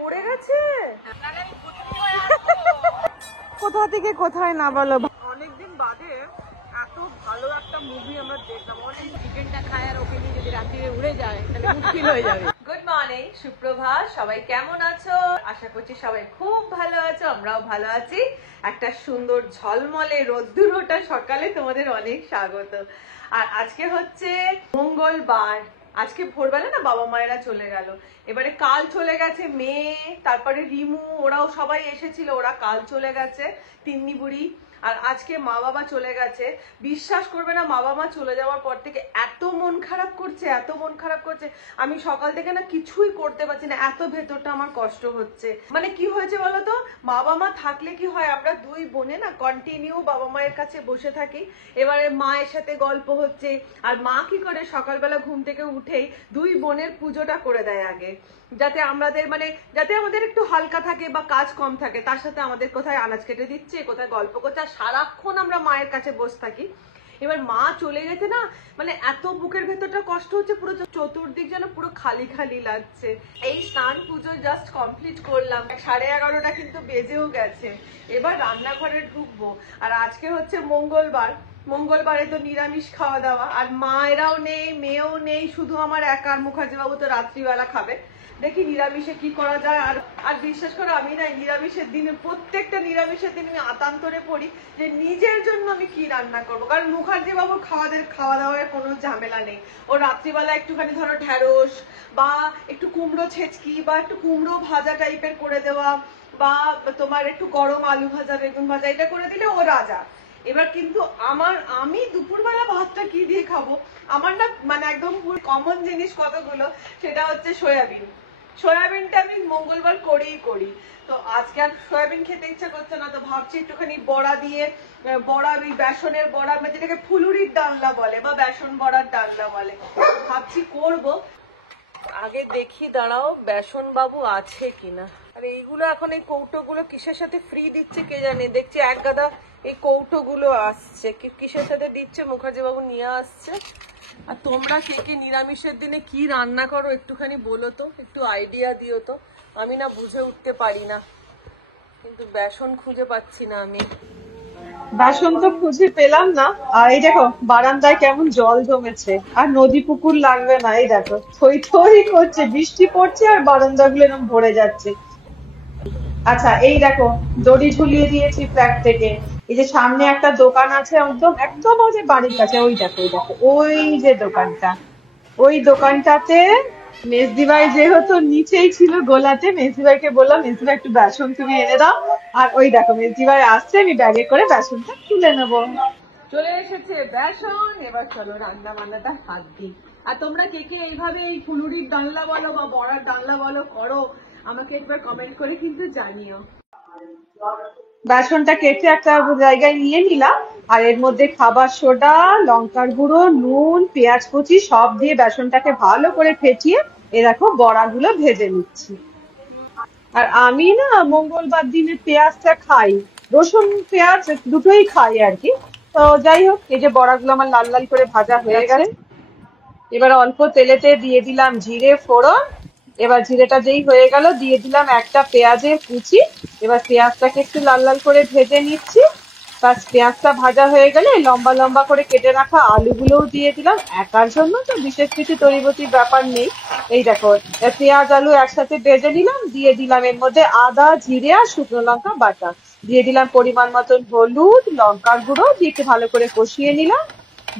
পড়ে গেছে কোথা থেকে কোথায় না বলো। অনেকদিন বাদে এত ভালো একটা মুভি আমরা দেখলাম। অনেক চিকেনটা খায় আর ওকে নিয়ে যদি রাত্রিরে উড়ে যায় তাহলে মুশকিল হয়ে যাবে। গুড মর্নিং, সুপ্রভাত, সবাই কেমন আছো? আশা করছি সবাই খুব ভালো আছো, আমরাও ভালো আছি। একটা সুন্দর ঝলমলে রোদ্দুর ওঠা সকালে তোমাদের অনেক স্বাগত। আর আজকে হচ্ছে মঙ্গলবার। আজকে ভোরবেলা না বাবা মায়েরা চলে গেল, এবারে কাল চলে গেছে মেয়ে, তারপরে রিমু, ওরাও সবাই এসেছিল, ওরা কাল চলে গেছে তিন্নি বুড়ি। আর আজকে মা বাবা চলে গেছে। বিশ্বাস করবে না, মা বাবা চলে যাওয়ার পর থেকে এত মন খারাপ করছে, এত মন খারাপ করছে। আমি সকাল থেকে না কিছুই করতে পারছি না, এত ভেতরটা আমার কষ্ট হচ্ছে। মানে কি হয়েছে বলতো, বাবা মা থাকলে কি হয়, আমরা দুই বোনে না কন্টিনিউ বাবা মায়ের কাছে বসে থাকি। এবারে মায়ের সাথে গল্প হচ্ছে, আর মা কি করে সকালবেলা ঘুম থেকে উঠেই দুই বোনের পুজোটা করে দেয় আগে, যাতে আমাদের একটু হালকা থাকে বা কাজ কম থাকে। তার সাথে আমাদের কোথায় আনাজ কেটে দিচ্ছে, কোথায় গল্প করছে, আর সারাক্ষণ আমরা মায়ের কাছে বসে থাকি। এবার মা চলে গেছে না, মানে এত বুকের ভেতরটা কষ্ট হচ্ছে, পুরো চতুর্দিক যেন পুরো খালি খালি লাগছে। এই স্নান পুজো জাস্ট কমপ্লিট করলাম, 11:30টা কিন্তু বেজেও গেছে। এবার রান্নাঘরে ঢুকবো। আর আজকে হচ্ছে মঙ্গলবারে তো নিরামিষ খাওয়া দাওয়া, আর মায়েরাও নেই, মেয়েও নেই, শুধু আমার একার। মুখার্জি বাবু তো রাত্রিবেলা খাবে। দেখি নিরামিষে কি করা যায়। আর বিশ্বাস করো, আমি না নিরামিষের দিনে, প্রত্যেকটা নিরামিষের দিন আমি আতান্তরে পড়ি যে নিজের জন্য আমি কি রান্না করবো। কারণ মুখার্জি বাবুর খাওয়া দাওয়ার কোনো ঝামেলা নেই। ও রাত্রিবেলা একটুখানি ধরো ঢেঁড়স বা একটু কুমড়ো ছেঁচকি বা একটু কুমড়ো ভাজা টাইপের করে দেওয়া, বা তোমার একটু গরম আলু ভাজা, বেগুন ভাজা, এটা করে দিলে ও রাজা। এবার কিন্তু আমি দুপুরবেলা ভাতটা কি দিয়ে খাবো। আমার না মানে একদম কমন জিনিস কতগুলো, সেটা হচ্ছে সয়াবিনটা আমি মঙ্গলবার করি। তো আজকে আর সয়াবিন খেতে ইচ্ছা করছে না, তো ভাবছি একটুখানি বড়া দিয়ে, ওই বেসনের বড়া, যেটাকে ফুলুরির ডালনা বলে বা বেসন বড়ার ডালনা বলে, ভাবছি করব। আগে দেখি, দাঁড়াও, বেসন বাবু আছে কিনা। আর এইগুলো এখন, এই কৌটোগুলো কিসের সাথে ফ্রি দিচ্ছে কে জানে। দেখছি এক গাদা এই কৌটোগুলো আসছে, কিসের সাথে দিচ্ছে, মুখার্জি বাবু নিয়ে আসছে। আর তোমরা কে কে নিরামিষের দিনে কি রান্না করো একটুখানি বলো তো, একটু আইডিয়া দিও তো। আমি না বুঝে উঠতে পারি না, কিন্তু বেসন খুঁজে পাচ্ছি না আমি। বেসন তো খুঁজে পেলাম না। আর এই দেখো বারান্দায় কেমন জল জমেছে, আর নদী পুকুর লাগবে না। এই দেখো থই থই করছে, বৃষ্টি পড়ছে আর বারান্দাগুলো এরকম ভরে যাচ্ছে। আচ্ছা এই দেখো, দড়ি ঝুলিয়ে দিয়েছি ফ্ল্যাট থেকে। এই যে সামনে একটা দোকান আছে, একদম একদম আমাদের বাড়ির কাছে, ওই দেখো ওই যে দোকানটা, ওই দোকানটাতে মেজদি ভাই যেহেতু নিচেই ছিল গোলাতে, মেজদি ভাইকে বললাম, মেজদি ভাই একটু বেসন তুমি এনে দাও। আর ওই দেখো মেজদি ভাই আসছে, আমি ব্যাগে করে বেসনটা তুলে নেবো। চলে এসেছে বেসন, এবার চলো রান্না বান্নাটা হাত দিই। আর তোমরা কে কে এইভাবে এই ফুলুরির ডালনা বলো বা বড়ার ডালনা বলো করো, আমাকে একবার কমেন্ট করে কিন্তু জানিও। বেসনটা কেটে একটা জায়গায় নিয়ে নিলাম, আর এর মধ্যে খাবার সোডা, লঙ্কার গুঁড়ো, নুন, পেঁয়াজ কুচি সব দিয়ে বেসনটাকে ভালো করে ফেটিয়ে এ দেখো বড়াগুলো ভেজে নিচ্ছি। আর আমি না মঙ্গলবার দিনে পেঁয়াজটা খাই, রসুন পেঁয়াজ দুটোই খাই আর কি। তো যাই হোক, এই যে বড়াগুলো আমার লাল লাল করে ভাজা হয়ে গেছে। এবার অল্প তেলেতে দিয়ে দিলাম জিরে ফোড়ন। এবার জিরেটা যেই হয়ে গেল, দিয়ে দিলাম একটা পেঁয়াজের কুচি। এবার পেঁয়াজটাকে একটু লাল লাল করে ভেজে নিচ্ছি। বাস, পেঁয়াজটা ভাজা হয়ে গেলে লম্বা লম্বা করে কেটে রাখা আলুগুলোও দিয়ে দিলাম। একার জন্য তো বিশেষ কিছু তরিবতির ব্যাপার নেই। এই দেখো, পেঁয়াজ আলু একসাথে ভেজে নিলাম, দিয়ে দিলাম এর মধ্যে আদা জিরে আর শুকনো লঙ্কা বাটা, দিয়ে দিলাম পরিমাণ মতন হলুদ, লঙ্কার গুঁড়ো দিয়ে একটু ভালো করে কষিয়ে নিলাম।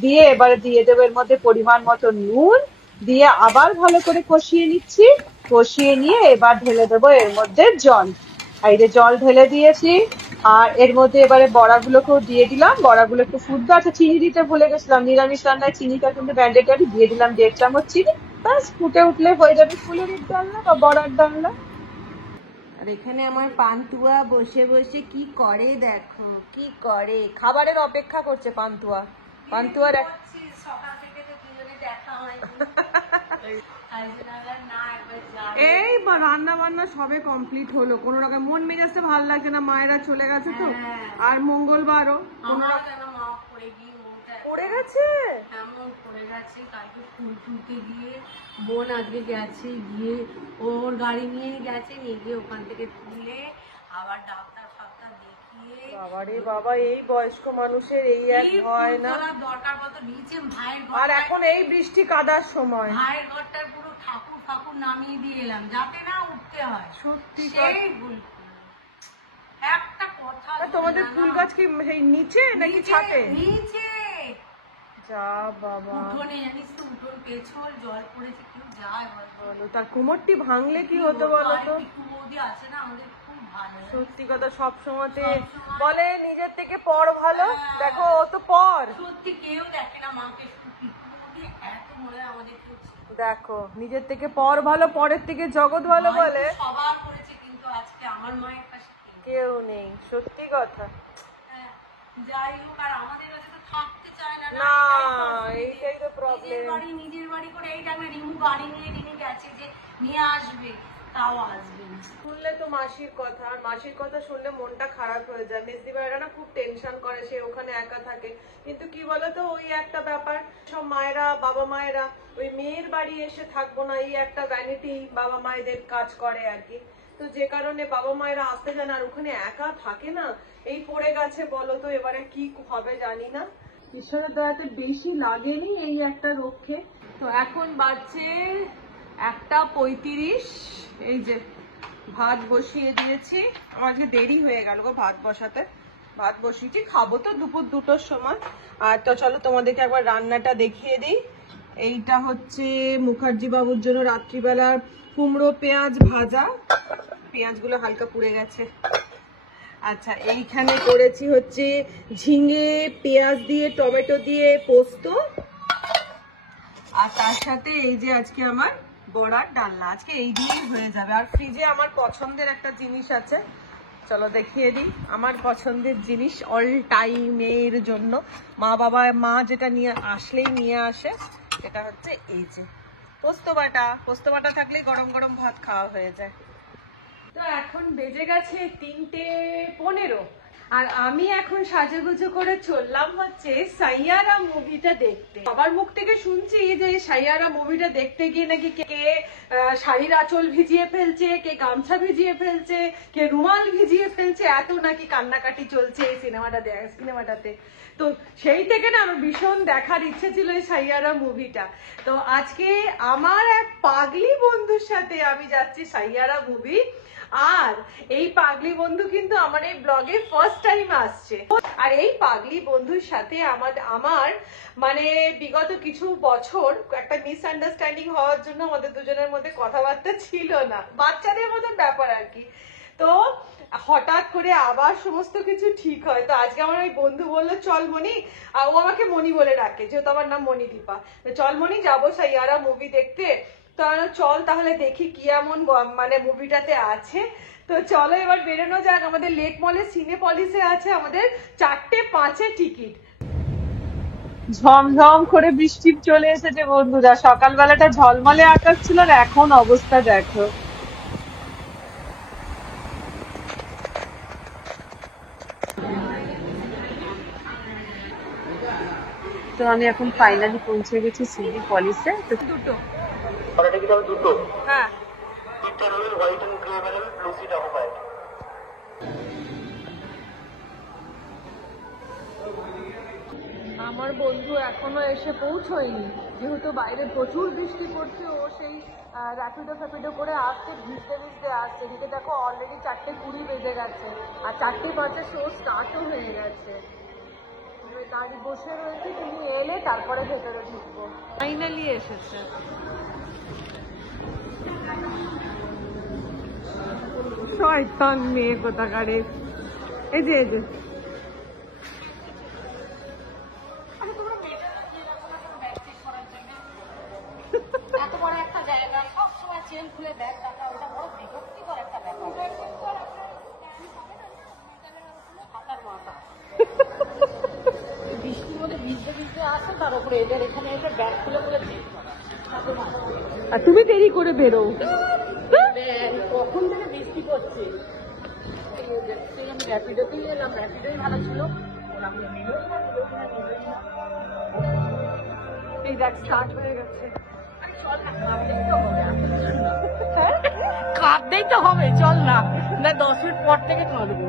দিয়ে এবারে দিয়ে দেবো এর মধ্যে পরিমাণ মতো নুন, দিয়ে আবার ভালো করে কষিয়ে নিচ্ছি। কষিয়ে নিয়ে এবার ঢেলে দেবো এর মধ্যে জল। এই যে জল ঢেলে দিয়েছি। আর এর মধ্যে এবারে বড়াগুলোকেও দিয়ে দিলাম, বড়াগুলো একটু ফুটবে। আচ্ছা চিনি দিতে ভুলে গেছিলাম, নিরামিষ রান্নায় চিনিটা কিন্তু ম্যান্ডেটরি, দিয়ে দিলাম 1.5 চামচ চিনি। ব্যাস, ফুটে উঠলে হয়ে যাবে ফুলুরির ডালনা বা বড়ার ডালনা। আর এখানে আমার পান্তুয়া বসে বসে কি করে দেখো, কি করে, খাবারের অপেক্ষা করছে পান্তুয়া। পান্তুয়ার এই রান্না বান্না সবে কমপ্লিট হলো, কোনো রকম মন মেজাজটা ভালো লাগছে না, মায়েরা চলে গেছে তো। আর মঙ্গলবারও পড়ে গেছে? এমন পড়ে গেছে, কালকে ফুল তুলতে গিয়ে বোন আজকে গেছে, গিয়ে ওর গাড়ি নিয়ে গেছে, নিয়ে গিয়ে ওখান থেকে তুলে আবার ডাক্তার ফাক্তার দেখিয়ে। বাবারে বাবা, এই বয়স্ক মানুষের এই এক হয় না দরকার মতো নিচে ভাইয়ের আর এখন এই বৃষ্টি কাদার সময় ভাইয়ের ঘরটার পুরো ঠাকুর ফাকুর নামিয়ে দিয়ে এলাম যাতে না উঠতে হয়। সত্যি সেই ভুল একটা কথা। তোমাদের ফুল গাছ কি নিচে নাকি ছাদে? নিচে। যা বাবা, উঠোনে জানিস তো, উঠোন পেছল, জল পড়েছে, কেউ যায় বলো তার কোমরটি ভাঙলে কি হতো বলো তো? বৌদি আছে না আমাদের, খুব ভালো। সত্যি কথা, সব সময়তে বলে নিজের থেকে পর ভালো। দেখো ও তো পর, সত্যি কেউ দেখে না মাকে, বৌদি এত মনে হয় আমাদের কেউ। দেখো নিজের থেকে পর ভালো, পরের থেকে জগৎ ভালো বলে। সবার করেছে, কিন্তু আজকে আমার মায়ের পাশে কেউ নেই। সত্যি কথা। যাই হোক, আর আমাদের কাছে তো থাকতে চায় না। না, এইটাই তো প্রবলেম। নিজের বাড়ি করে এই টাইমে রিমু গাড়ি নিয়ে গেছে যে নিয়ে আসবে, তাও আসবে না। শুনলে তো মাসির কথা, আর মাসির কথা শুনলে মনটা খারাপ হয়ে যায়। মেজদি ভাইরা না খুব টেনশন করে, সে ওখানে একা থাকে। কিন্তু কি বলতো, ওই একটা ব্যাপার, সব মায়েরা, বাবা মায়েরা ওই মেয়ের বাড়ি এসে থাকবো না, এই একটা ভ্যানিটি বাবা মায়েদের কাজ করে আর কি। তো যে কারণে বাবা মায়েরা আসতে চান, আর ওখানে একা থাকে না। এই পড়ে গেছে, বলো তো এবারে কি হবে জানি না। ঈশ্বরের দয়াতে বেশি লাগেনি এই একটা রক্ষে। তো এখন বাজছে 1:35। এই যে ভাত বসিয়ে দিয়েছি, আজকে দেরি হয়ে গেল গো ভাত বসাতে। ভাত বসিয়েছি, খাবো তো দুপুর 2টোর সময়। আর তো চলো তোমাদেরকে একবার রান্নাটা দেখিয়ে দিই। এইটা হচ্ছে মুখার্জি বাবুর জন্য রাত্রিবেলা কুমড়ো পেঁয়াজ ভাজা, পেঁয়াজগুলো হালকা পুড়ে গেছে। আচ্ছা, এইখানে করেছি হচ্ছে ঝিঙে পেঁয়াজ দিয়ে টমেটো দিয়ে পোস্ত, আর তার সাথে এই যে আজকে আমার বড়ার ডালনা। আজকে এই দিয়েই হয়ে যাবে। আর ফ্রিজে আমার পছন্দের একটা জিনিস আছে, চলো দেখিয়ে দিই। আমার পছন্দের জিনিস অল টাইমের জন্য মা যেটা নিয়ে আসলেই নিয়ে আসে, এটা হচ্ছে এই যে পোস্ত বাটা। পোস্ত বাটা থাকলে গরম গরম ভাত খাওয়া হয়ে যায়। তো এখন বেজে গেছে 3:15, আর আমি এখন সাজুগুজু করে চললাম হচ্ছে সাইয়ারা মুভিটা দেখতে। সবার মুখ থেকে শুনছি যে সাইয়ারা মুভিটা দেখতে গিয়ে নাকি কে শাড়ির আঁচল ভিজিয়ে ফেলছে, কে গামছা ভিজিয়ে ফেলছে, কে রুমাল ভিজিয়ে ফেলছে, এত নাকি কান্নাকাটি চলছে এই সিনেমাটাতে। তো সেই থেকে না আমার ভীষণ দেখার ইচ্ছে ছিল এই সাইয়ারা মুভিটা। তো আজকে আমার এক পাগলি বন্ধুর সাথে আমি যাচ্ছি সাইয়ারা মুভি। আর এই পাগলি বন্ধু কিন্তু আমার এই ব্লগে ফার্স্ট টাইম আসছে। আর এই পাগলি বন্ধুর সাথে আমার মানে বিগত কিছু বছর একটা মিসআন্ডারস্ট্যান্ডিং হওয়ার জন্য আমাদের দুজনের মধ্যে কথাবার্তা ছিল না, বাচ্চাদের মতন ব্যাপার আর কি। তো হঠাৎ করে আবার সমস্ত কিছু ঠিক হয়। তো আজকে আমার ওই বন্ধু বললো চল মনি, ও আমাকে মনি বলে ডাকে যেহেতু আমার নাম মনিদীপা, চল মনি যাবো সাইয়ারা মুভি দেখতে। তো চল তাহলে দেখি কি এমন মানে মুভিটাতে আছে। তো চলো এবার বেরোনো যাক। আমাদের লেক মলে সিনেপলিসে আছে আমাদের 4:05 টিকিট। ঝমঝম করে বৃষ্টি চলে এসেছে বন্ধুরা। সকালবেলাটা ঝলমলে আকাশ ছিল, আর এখন অবস্থা দেখো। তো আমি এখন ফাইনালি পৌঁছে গেছি সিনেপলিসে। তো দুটো হ্যাঁ, আমার বন্ধু এখনো এসে পৌঁছয়নি, যেহেতু বাইরে প্রচুর বৃষ্টি পড়ছে। ও সেই র্যাপিডো করে আসছে, ভিজতে আসছে। এদিকে দেখো অলরেডি 4:20 বেজে গেছে, আর 4:05 শো স্টার্টও হয়ে গেছে। গাড়ি বসে রয়েছে, তুমি এলে তারপরে ভেতরে ঢুকবো। ফাইনালি এসেছে। শয়তান মেয়ে কোথাকারে। এই যে এত বড় একটা জায়গা, সবসময় চেন খুলে ব্যাগ রাখা, ওটা বড় বিরক্তিকর একটা ব্যাপার। বৃষ্টির মধ্যে ভিজতে আসে, তার উপরে এদের এখানে এসে ব্যাগ খুলে আর তুমি দেরি করে বেরো। কখন থেকে বৃষ্টি করছে। আমি র্যাপিডোতেই এলাম, র্যাপিডোই ভালো ছিল। এই দেখ স্টার্ট হয়ে গেছে। কাঁদতেই তো হবে, চল না, 10 মিনিট পর থেকে কাঁদবো।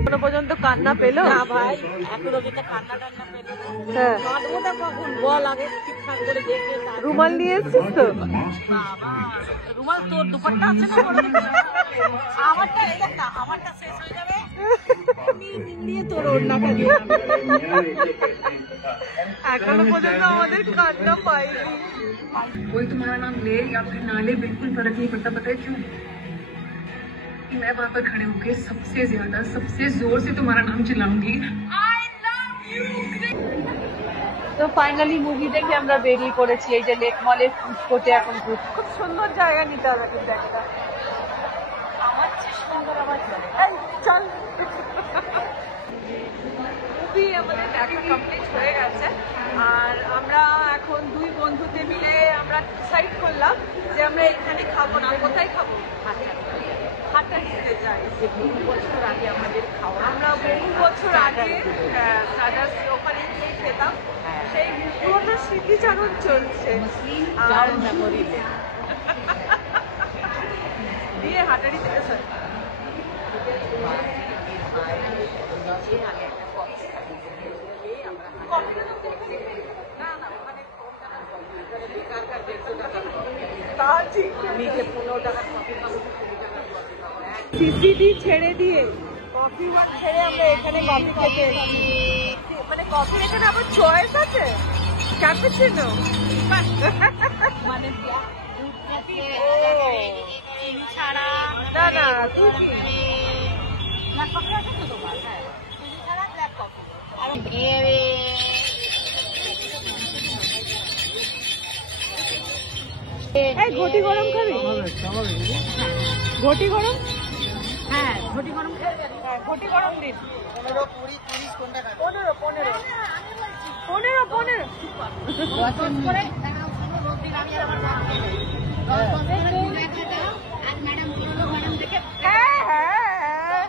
এখনো পর্যন্ত কান্না পেলো না ভাই, এখনো যেটা কান্না টান্না পেলো না। হ্যাঁ, কাঁদবোটা কখন বল আগে, ঠিকঠাক করে দেখে। রুমাল নিয়ে এসছিস তো? বাবা, রুমাল তোর দুপাট্টা আছে না? আমারটা এই দেখ না, আমারটা শেষ হয়ে যাবে, আমি নিয়ে তোর ওড়নাটা দিয়ে এখনো পর্যন্ত আমাদের কান্না পাইনি। कोई तुम्हारा नाम ले या फिर ना ले बिल्कुल फर्क नहीं पड़ता। पता है क्यों? कि मैं वहां पर खड़े होके सबसे ज्यादा सबसे जोर से तुम्हारा नाम चिल्लाऊंगी। তো ফাইনালি মুভি দেখে আমরা বেরিয়ে পড়েছি। এই যে লেক মলের ফুড কোর্টে এখন ঘুরছি। খুব সুন্দর জায়গা নিতে হবে কিন্তু একটা। আমার চেয়ে সুন্দর আমার চলে। এই চল। মুভি আমাদের দেখা কমপ্লিট হয়ে গেছে, আর আমরা এখন দুই বন্ধুতে মিলে আমরা ডিসাইড করলাম যে আমরা এখানে খাবো না, কোথায় খাবো? হাটারিতে যাই। যে বহু বছর আগে আমাদের খাওয়া, আমরা বহু বছর আগে স্টার্টার্স ওখানে গিয়ে খেতাম, সেই পুরোটা স্মৃতিচারণ চলছে। আর মেমোরি দিয়ে হাটারিতে গেছে। সিসিডি ছেড়ে দিয়ে কফি ওয়ান ছেড়ে আমরা এখানে কফি খেতে এসেছি। মানে কফির এখানে আবার চয়েস আছে, ক্যাপুচিনো মানে ছাড়া না না তুই কি ব্ল্যাক কফি আছে তো তোমার? হ্যাঁ, চিনি ছাড়া ব্ল্যাক কফি। আর এই ঘটি গরম খাবি? ঘটি গরম? হ্যাঁ, ঘটি গরম খেয়ে হ্যাঁ, ঘটি গরম দিন। 15 হ্যাঁ হ্যাঁ।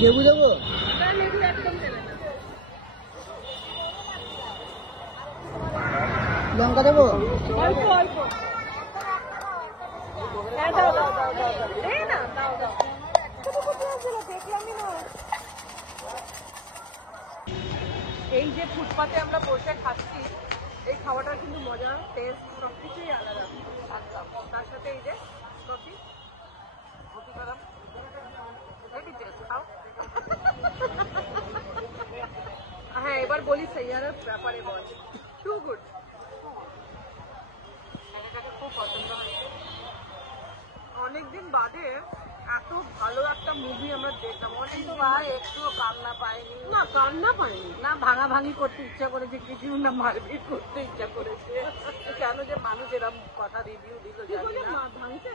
লেবু দেবো? লেবু একদম দেবে না। লঙ্কা দেবো? অল্প অল্প। হ্যাঁ দাও দাও দাও দাও দাও। দে না, দাও দাও। ছোট কোথায় আছে না, দেখলামই না। এই যে ফুটপাতে আমরা বসে খাচ্ছি, এই খাওয়াটার কিন্তু মজা, টেস্ট সবকিছুই আলাদা। তার সাথে এই যে কফি, কফি গরম, হেভি টেস্ট। খাও। হ্যাঁ, এবার বলি সাইয়ারার ব্যাপারে বল। Two good. খুব পছন্দ হয়েছে। অনেকদিন বাদে এত ভালো একটা মুভি আমরা দেখলাম। অনেক ভাই একটুও কান্না পাইনি। না, কান্না পাইনি। না ভাঙাভাঙি করতে ইচ্ছা করেছে কিছু, না মারপিট করতে ইচ্ছা করেছে। কেন যে মানুষ এরকম কথা রিভিউ দিল জানি না। ভাঙছে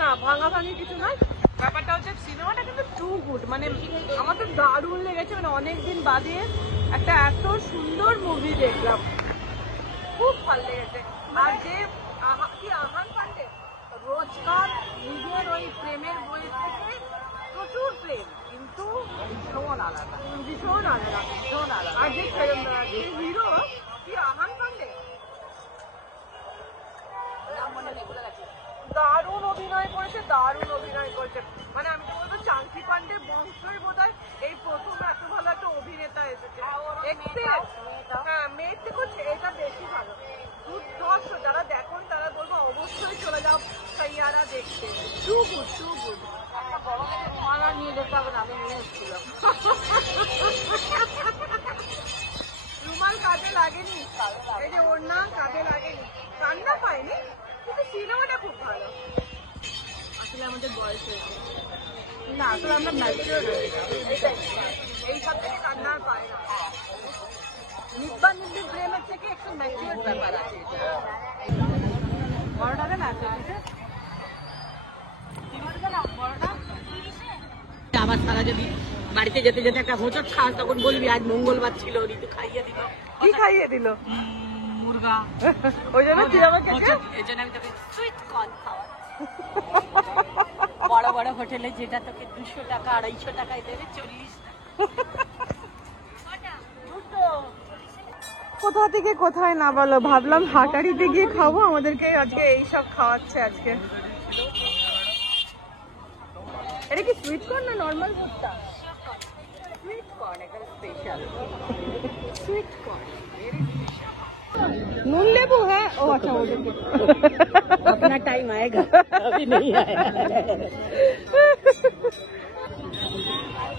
না, ভাঙাভাঙি কিছু নয়। ব্যাপারটা হচ্ছে সিনেমাটা কিন্তু টু গুড, মানে আমার তো দারুণ লেগেছে। মানে অনেকদিন বাদে একটা এত সুন্দর মুভি দেখলাম, খুব ভালো লেগেছে। আর যে কি আহান পান্ডে রোজকার নিজের ওই প্রেমের বই থেকে প্রচুর প্রেম, কিন্তু ভীষণ আলাদা, ভীষণ আলাদা, ভীষণ আলাদা। আর যে হিরো কি আহান পান্ডে, দারুণ অভিনয় করেছে, দারুণ অভিনয় করেছে। মানে আমি তো বলবো চাঙ্কি পান্ডে বংশই বোধহয় এই প্রথম এত ভালো একটা অভিনেতা এসেছে। হ্যাঁ, মেয়ের থেকেও এটা বেশি ভালো। দুর্ধর্ষ, যারা দেখুন তারা বলবো অবশ্যই চলে যাও সাইয়ারা দেখতে। Too good, too good. আমার নিয়ে যেতে হবে না, আমি নিয়ে এসেছিলাম। রুমাল কাজে লাগেনি, এই যে ওড়না কাজে লাগেনি, কান্না পায়নি, কিন্তু সিনেমাটা খুব ভালো। আসলে আমাদের বয়স হয়েছে না, আসলে আমরা ম্যাচিওর হয়ে গেছি, এই সব থেকে কান্না আর পায় না। নিব্বা নিব্বি প্রেমের থেকে একটু ম্যাচিওর ব্যাপার আছে। বড়টা দেন আছে, আবার সারা যদি বাড়িতে যেতে যেতে একটা হোঁচট খাস, তখন বলবি আজ মঙ্গলবার ছিল, ঋতু খাইয়ে দিল। কি খাইয়ে দিল? মুরগা। ওই জন্য তুই আমাকে এই জন্য আমি তোকে সুইট কর্ন খাওয়া। বড় বড় হোটেলে যেটা তোকে 200 টাকা 250 টাকায় দেবে 40 টাকা। কোথা থেকে কোথায় না বলো, ভাবলাম হাটারিতে গিয়ে খাবো, আমাদেরকে আজকে এইসব খাওয়াচ্ছে আজকে। এটা কি সুইট কর্ন না নর্মাল ভুট্টা? সুইট কর্ন, এখানে special sweet corn, very special. নুন লেবু হ্যাঁ, ও আচ্ছা ওদেরকে अपना टाइम आएगा, अभी नहीं आएगा।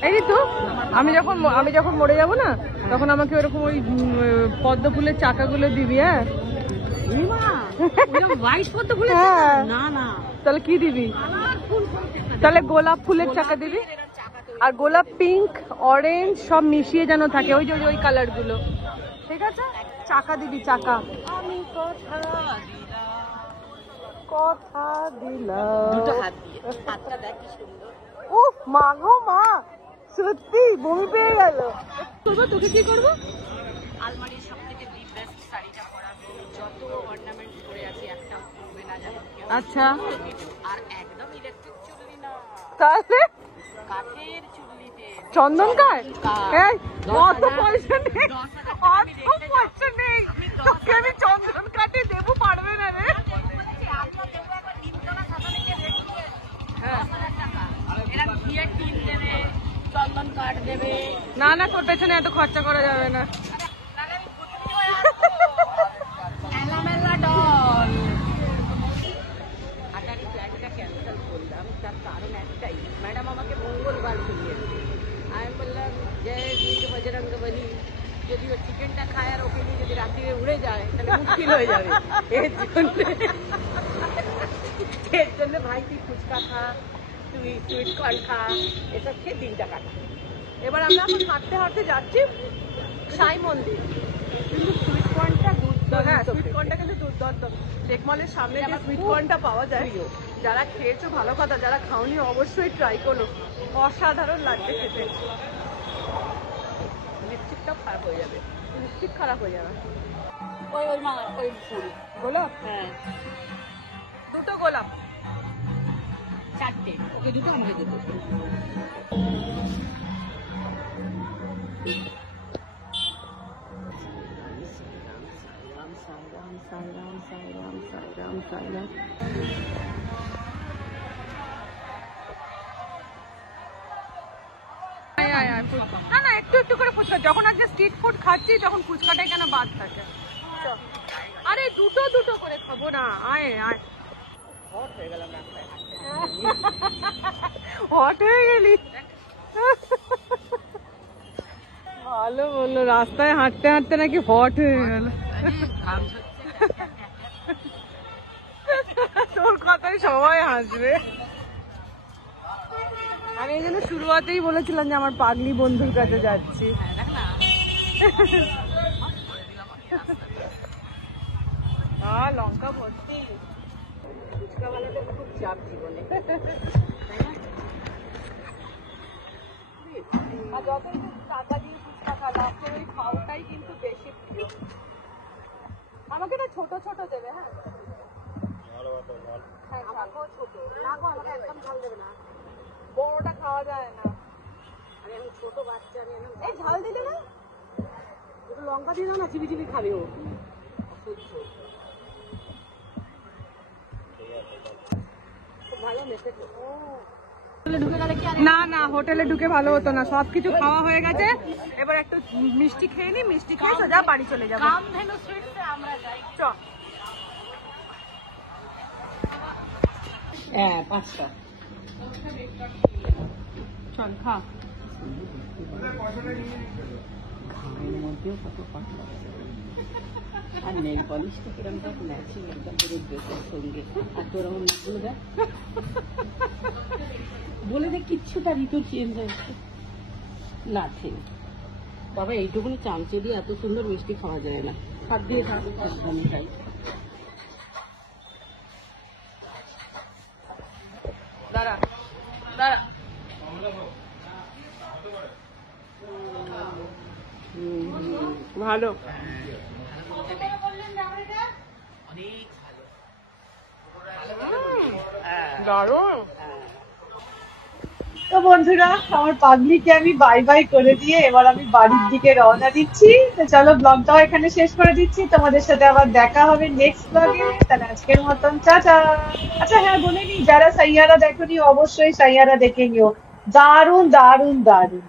এই তো আমি যখন মরে যাব না, তখন আমাকে ওরকম ওই পদ্ম ফুলের চাকাগুলো দিবি। হ্যাঁ হোয়াইট পদ্ম ফুল? হ্যাঁ। না না, তাহলে কি দিবি? তাহলে গোলাপ ফুলের চাকা দিবি, আর গোলাপ পিঙ্ক অরেঞ্জ সব মিশিয়ে যেন থাকে, ওই যে ওই কালার গুলো, ঠিক আছে? চাকা দিবি, চাকা। আমি কথা কথা দিলাম দুটো হাত দিয়ে, হাতটা দেখ কি সুন্দর। উফ মা গো মা, সত্যি বমি পেয়ে গেল। তোকে কি করবো? আলমারির সবথেকে দি বেস্ট শাড়িটা পরাবো, যত অর্নামেন্টস করে আছে একটা পরবে না জানো। আচ্ছা, আর একদম ইলেকট্রিক চুল্লি না, তাহলে কাঠের চুল্লিতে চন্দন কাঠ। এই অত 10,000 পয়সা নেই, 10,000 অত পয়সা নেই, তোকে আমি চন্দন কাঠে দেবো, পারবে না রে। চন্দন কাঠ দেবে। না না, তোর পেছনে এত খরচা করা যাবে না। হাটারি ফ্ল্যাটটা ক্যান্সেল করলাম, তার কারণ একটাই, ম্যাডাম আমাকে মঙ্গলবার শুনিয়েছে। আমি বললাম জয় বীর বজরঙ্গ বলি, যদি ও চিকেনটা খায় আর ওকে নিয়ে যদি রাত্রিরে উড়ে যায় তাহলে মুশকিল হয়ে যাবে। এর জন্য ভাই তুই ফুচকা খা, তুই সুইট কর্ন খা, এসব খেয়ে দিনটা কাটা। এবার আমরা এখন হাঁটতে হাঁটতে যাচ্ছি সাই মন্দির, কিন্তু সুইট কর্নটা হ্যাঁ সুইট কর্নটা কিন্তু দুর্দান্ত। টেকমলের সামনে যে সুইট কর্নটা পাওয়া যায়, যারা খেয়েছো ভালো কথা, যারা খাওনি অবশ্যই ট্রাই করো, অসাধারণ লাগবে খেতে। লিপস্টিকটাও খারাপ হয়ে যাবে। লিপস্টিক খারাপ হয়ে যাবে। ওই ফুল গোলাপ, হ্যাঁ দুটো গোলাপ। 4টে, ওকে দুটো আমাকে দুটো। না না, একটু একটু করে ফুচকা, যখন আজকে স্ট্রিট ফুড খাচ্ছি তখন ফুচকাটাই কেন বাদ থাকে? আরে দুটো দুটো করে খাবো না, আয় আয়। হট হয়ে গেলাম রাস্তায়। হট হয়ে গেলি, ভালো বললো, রাস্তায় হাঁটতে হাঁটতে নাকি হট হয়ে গেল। তোর কথাই সবাই হাসবে। আমি এই জন্য শুরুতেই বলেছিলাম যে আমার পাগলি বন্ধুর কাছে যাচ্ছি। লঙ্কা ভর্তি। ফুচকা বানাতে খুব চাপ জীবনে। আর যতই টাকা দিয়ে ফুচকা খাওয়া, ওই খাওয়াটাই কিন্তু বেশি প্রিয়। আমাকে না ছোট ছোট দেবে। হ্যাঁ হ্যাঁ, আমাকেও ছোট না গো, আমাকে একদম ঝাল দেবে না, বড়টা খাওয়া যায় না। আমি এখন ছোট বাচ্চা, আমি এখন এই ঝাল দিলে না, একটু লঙ্কা দিয়ে দাও না, চিবি চিবি খাবে ও। অসহ্য। খুব ভালো মেখেছো। না না, হোটেলে ঢুকে ভালো হতো না, সবকিছু খাওয়া হয়ে গেছে, এবার একটু মিষ্টি খেয়ে নি, মিষ্টি খেয়ে সোজা বাড়ি চলে যাবো। কামধেনু সুইটসে আমরা যাই। চ। হ্যাঁ 5টা। চল খা। ঘামের মধ্যেও কত পাতলা, আর নেল পলিশটা কিরম তো ম্যাচিং একদম পুরো ড্রেসের সঙ্গে। আর তোর আমার নাচগুলো দেখ, বলে দেখ কিচ্ছুটা ঋতু চেঞ্জ হয়েছে নাথিং। বাবা এইটুকুনি চামচে দিয়ে এত সুন্দর মিষ্টি খাওয়া যায় না, হাত দিয়ে একদমই খাই। দাঁড়া দাঁড়া, ভালো। অনেক ভালো। দারুণ। হ্যাঁ। তো বন্ধুরা, আমার পাগলিকে আমি বাই বাই করে দিয়ে এবার আমি বাড়ির দিকে রওনা দিচ্ছি। তো চলো ব্লগটাও এখানে শেষ করে দিচ্ছি, তোমাদের সাথে আবার দেখা হবে নেক্সট ব্লগে। তাহলে আজকের মতন টাটা। আচ্ছা হ্যাঁ, বলে নি, যারা সাইয়ারা দেখোনি অবশ্যই সাইয়ারা দেখে নিও, দারুণ দারুণ দারুণ।